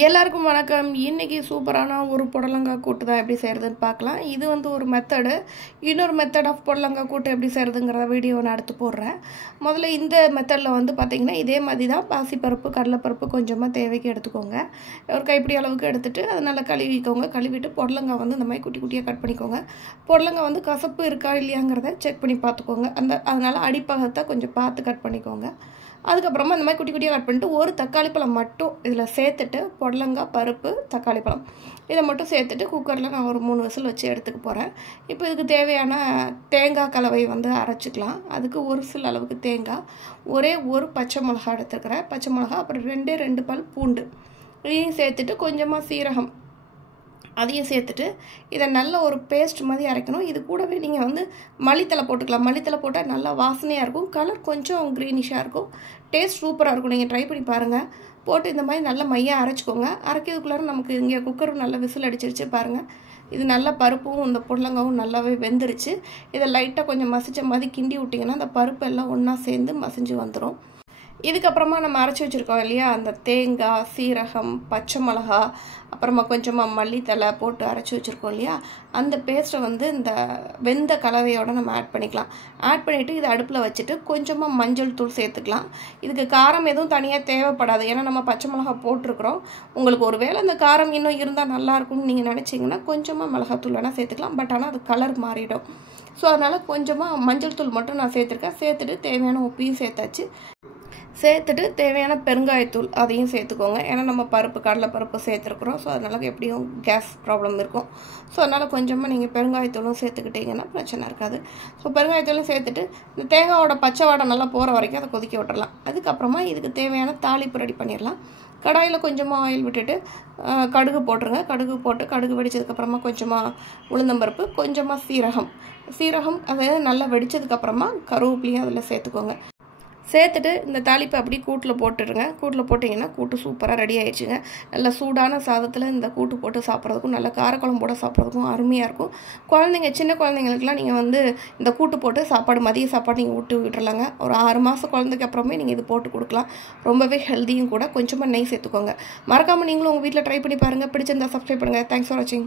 எல்லாருக்கும் வணக்கம். இன்னைக்கு சூப்பரான ஒரு புடலங்காய் கூட்டு தான் எப்படி செய்கிறதுன்னு பார்க்கலாம். இது ஒரு மெத்தடு. இன்னொரு மெத்தட் ஆஃப் புடலங்காய் கூட்டு எப்படி செய்கிறதுங்கிற வீடியோ நான் எடுத்து போடுறேன். முதல்ல இந்த மெத்தடில் பார்த்திங்கன்னா இதே மாதிரி தான் பாசிப்பருப்பு கடலைப்பருப்பு கொஞ்சமாக தேவைக்கு எடுத்துக்கோங்க. ஒரு கைப்பிடி அளவுக்கு எடுத்துகிட்டு அதை நல்லா கழுவிக்கோங்க. கழுவிட்டு புடலங்காய் இந்த மாதிரி குட்டி குட்டியாக கட் பண்ணிக்கோங்க. புடலங்காய் கசப்பு இருக்கா இல்லையாங்கிறத செக் பண்ணி பார்த்துக்கோங்க. அதனால் அடிப்பகத்தை கொஞ்சம் பார்த்து கட் பண்ணிக்கோங்க. அதுக்கப்புறமா இந்த மாதிரி குட்டி குட்டியாக கட் பண்ணிட்டு ஒரு தக்காளி பழம் மட்டும் இதில் சேர்த்துட்டு புடலங்காய் பருப்பு தக்காளி பழம் இதை மட்டும் சேர்த்துட்டு குக்கரில் நான் ஒரு 3 விசில் வச்சு எடுத்துக்க போகிறேன். இப்போ இதுக்கு தேவையான தேங்காய் கலவை அரைச்சிக்கலாம். அதுக்கு ஒரு சில அளவுக்கு தேங்காய், ஒரே ஒரு பச்சை மிளகா எடுத்துக்கிறேன். பச்சை மிளகா, அப்புறம் 2 பல் பூண்டு இதையும் சேர்த்துட்டு கொஞ்சமாக சீரகம் அதையும் சேர்த்துட்டு இதை நல்ல ஒரு பேஸ்ட் மாதிரி அரைக்கணும். இது கூடவே நீங்கள் மல்லித்தலை போட்டுக்கலாம். மல்லித்தலை போட்டால் நல்லா வாசனையாக இருக்கும். கலர் கொஞ்சம் க்ரீனிஷாக இருக்கும். டேஸ்ட் சூப்பராக இருக்கும். நீங்கள் ட்ரை பண்ணி பாருங்கள். போட்டு இந்த மாதிரி நல்லா மையாக அரைச்சிக்கோங்க. அரைக்கிறதுக்குள்ளார நமக்கு இங்கே குக்கரும் நல்லா விசில் அடிச்சிருச்சு பாருங்கள். இது நல்லா பருப்பும் இந்த புடலங்காவும் நல்லாவே வெந்துருச்சு. இதை லைட்டாக கொஞ்சம் மசிச்ச மாதிரி கிண்டி விட்டிங்கன்னா அந்த பருப்பு எல்லாம் ஒன்றா சேர்ந்து மசிஞ்சு வந்துடும். இதுக்கப்புறமா நம்ம அரைச்சி வச்சுருக்கோம் இல்லையா, அந்த தேங்காய், சீரகம், பச்சை மிளகா, அப்புறமா கொஞ்சமாக மல்லித்தலை போட்டு அரைச்சி வச்சுருக்கோம் இல்லையா, அந்த பேஸ்ட்டை இந்த வெந்த கலவையோடு நம்ம ஆட் பண்ணிக்கலாம். ஆட் பண்ணிவிட்டு இதை அடுப்பில் வச்சுட்டு கொஞ்சமாக மஞ்சள் தூள் சேர்த்துக்கலாம். இதுக்கு காரம் எதுவும் தனியாக தேவைப்படாது, ஏன்னா நம்ம பச்சை மிளகா போட்டிருக்கிறோம். உங்களுக்கு ஒரு வேளை அந்த காரம் இன்னும் இருந்தால் நல்லாயிருக்கும்னு நீங்கள் நினச்சிங்கன்னா கொஞ்சமாக மிளகாத்தூள் வேணால் சேர்த்துக்கலாம். பட் ஆனால் அது கலர் மாறிடும். ஸோ அதனால் கொஞ்சமாக மஞ்சள் தூள் மட்டும் நான் சேர்த்துருக்கேன். சேர்த்துட்டு தேவையான உப்பையும் சேர்த்துட்டு தேவையான பெருங்காயத்தூள் அதையும் சேர்த்துக்கோங்க. ஏன்னா நம்ம பருப்பு கடலைப்பருப்பு சேர்த்துருக்குறோம். ஸோ அதனால் எப்படியும் கேஸ் ப்ராப்ளம் இருக்கும். ஸோ அதனால் கொஞ்சமாக நீங்கள் பெருங்காயத்தூளும் சேர்த்துக்கிட்டிங்கன்னா பிரச்சனை இருக்காது. ஸோ பெருங்காயத்தூளும் சேர்த்துட்டு இந்த தேங்காயோட பச்சை வாடை நல்லா போகிற வரைக்கும் அதை கொதிக்க விட்டுறலாம். அதுக்கப்புறமா இதுக்கு தேவையான தாளிப்பு ரெடி பண்ணிடலாம். கடாயில் கொஞ்சமாக ஆயில் விட்டுட்டு கடுகு போட்டுருங்க. கடுகு போட்டு கடுகு வெடித்ததுக்கப்புறமா கொஞ்சமாக உளுந்தம்பருப்பு, கொஞ்சமாக சீரகம் அதை நல்லா வெடித்ததுக்கப்புறமா கருவேப்பிலையும் அதில் சேர்த்துக்கோங்க. சேர்த்துட்டு இந்த தாளிப்பை அப்படி கூட்டில் போட்டுடுங்க. கூட்டில் போட்டிங்கன்னா கூட்டு சூப்பராக ரெடி ஆகிடுச்சுங்க. நல்ல சூடான சாதத்தில் இந்த கூட்டு போட்டு சாப்பிட்றதுக்கும் நல்ல காரக்குழம்போட சாப்பிட்றதுக்கும் அருமையாக இருக்கும். குழந்தைங்க, சின்ன குழந்தைங்களுக்குலாம் நீங்கள் இந்த கூட்டு போட்டு மதிய சாப்பாடு நீங்கள் விட்டுறலாங்க. ஒரு 6 மாதம் குழந்தைக்கு அப்புறமே நீங்கள் இது போட்டு கொடுக்கலாம். ரொம்பவே ஹெல்த்தியும் கூட. கொஞ்சமாக நெய் சேர்த்துக்கோங்க. மறக்காமல் நீங்களும் உங்கள் வீட்டில் ட்ரை பண்ணி பாருங்கள். பிடிச்சிருந்தா சப்ஸ்கிரைப் பண்ணுங்கள். தேங்க்ஸ் ஃபார் வாட்சிங்.